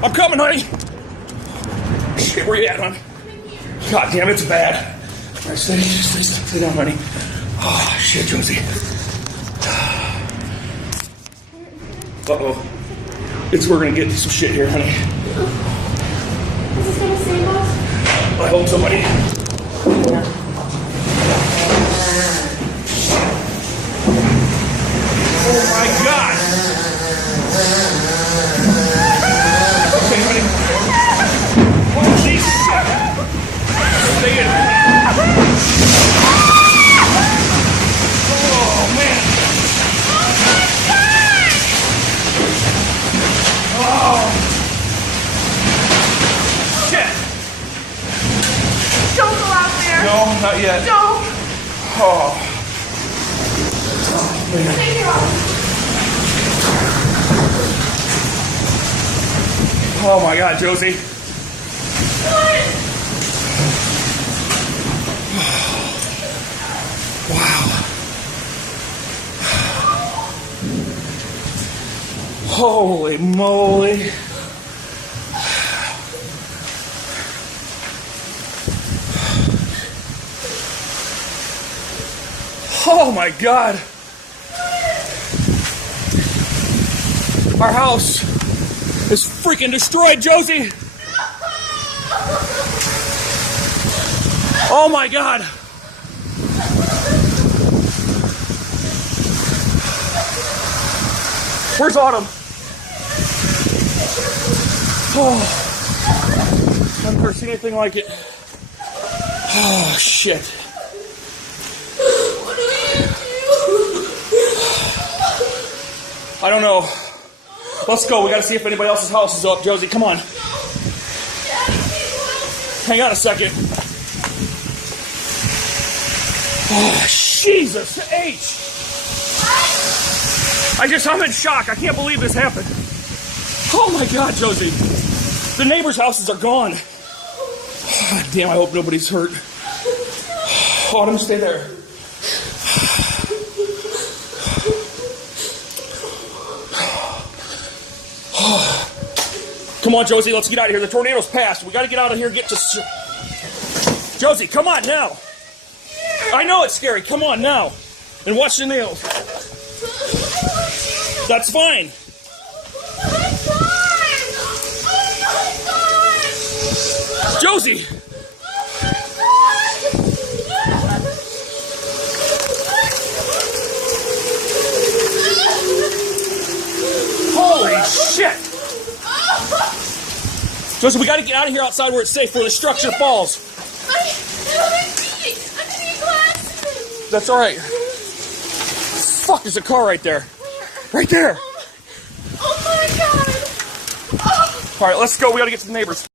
I'm coming, honey. Shit, where you at, hon? God damn, it's bad. All right, stay down, honey. Oh, shit, Josie. Uh-oh. We're gonna get some shit here, honey. Is this gonna save us? I hope so, buddy. Oh my God! Okay, honey. Holy shit! Stay in. Oh man! Oh! Shit! Don't go out there. No, not yet. Don't. Oh. Man. Take it off. Oh my God, Josie. What? Wow. Holy moly. Oh my God. Our house is freaking destroyed, Josie. Oh my God. Where's Autumn? Oh, I've never seen anything like it. Oh, shit. What do we do? I don't know. Let's go. We gotta see if anybody else's house is up, Josie. Come on. Hang on a second. Oh, Jesus H. I'm in shock. I can't believe this happened. Oh my God, Josie. The neighbors' houses are gone. Oh, damn, I hope nobody's hurt. Autumn, stay there. Come on, Josie, let's get out of here. The tornado's passed. We gotta get out of here and get to... Josie, come on now. I know it's scary. Come on now. And watch the nails. That's fine. Josie! Holy shit! Josie, we gotta get out of here outside where it's safe, where the structure falls. That's alright. Fuck, there's a car right there. Right there! Oh my God! Alright, let's go. We gotta get to the neighbors.